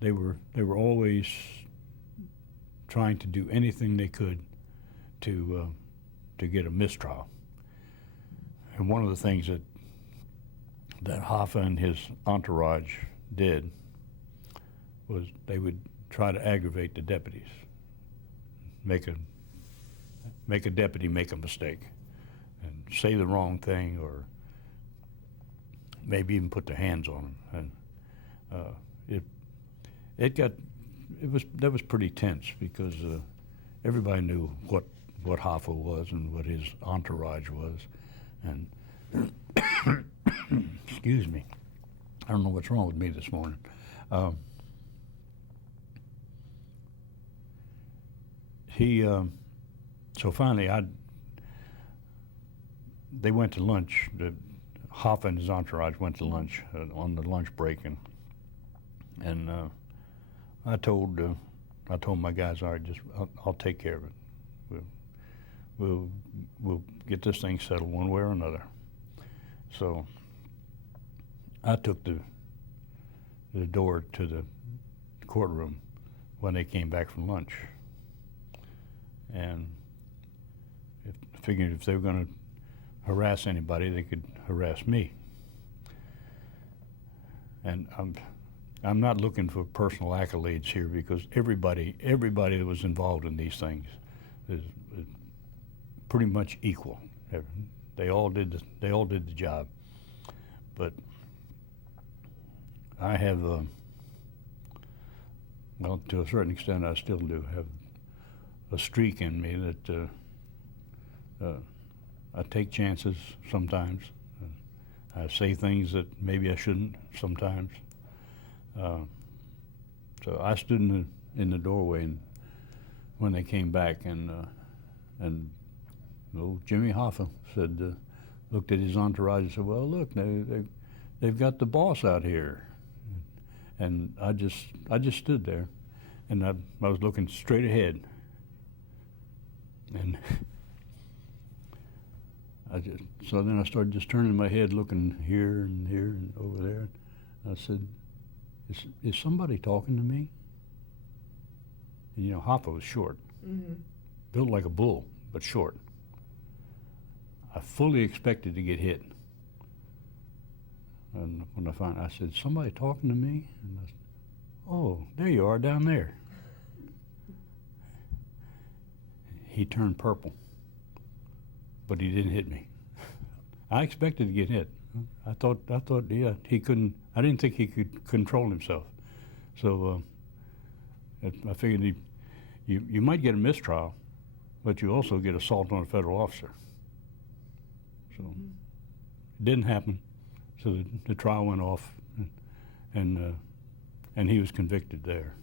they were always trying to do anything they could to get a mistrial. And one of the things that Hoffa and his entourage did was they would try to aggravate the deputies, make a deputy make a mistake, and say the wrong thing, or maybe even put their hands on them. And that was pretty tense because everybody knew what Hoffa was and what his entourage was, and excuse me, I don't know what's wrong with me this morning. So finally, they went to lunch. Hoffa and his entourage went to lunch on the lunch break, and I told my guys, all right, I'll take care of it. We'll get this thing settled one way or another. So I took the door to the courtroom when they came back from lunch, and figured if they were going to harass anybody, they could harass me. And I'm not looking for personal accolades here, because everybody that was involved in these things is pretty much equal. They all did the job. But I have, well, to a certain extent, I still do have a streak in me that I take chances sometimes. I say things that maybe I shouldn't sometimes. So I stood in the doorway when they came back, and old Jimmy Hoffa said, looked at his entourage and said, "Well, look, they've got the boss out here." And I just stood there, and I was looking straight ahead, and so then I started just turning my head, looking here and over there. And I said, is somebody talking to me? And, Hoffa was short, built like a bull, but short. I fully expected to get hit. And when I said, somebody talking to me? And I said, oh, there you are down there. He turned purple, but he didn't hit me. I expected to get hit. I thought, yeah, he couldn't. I didn't think he could control himself. So I figured you might get a mistrial, but you also get assault on a federal officer. So it didn't happen. So the trial went off, and he was convicted there.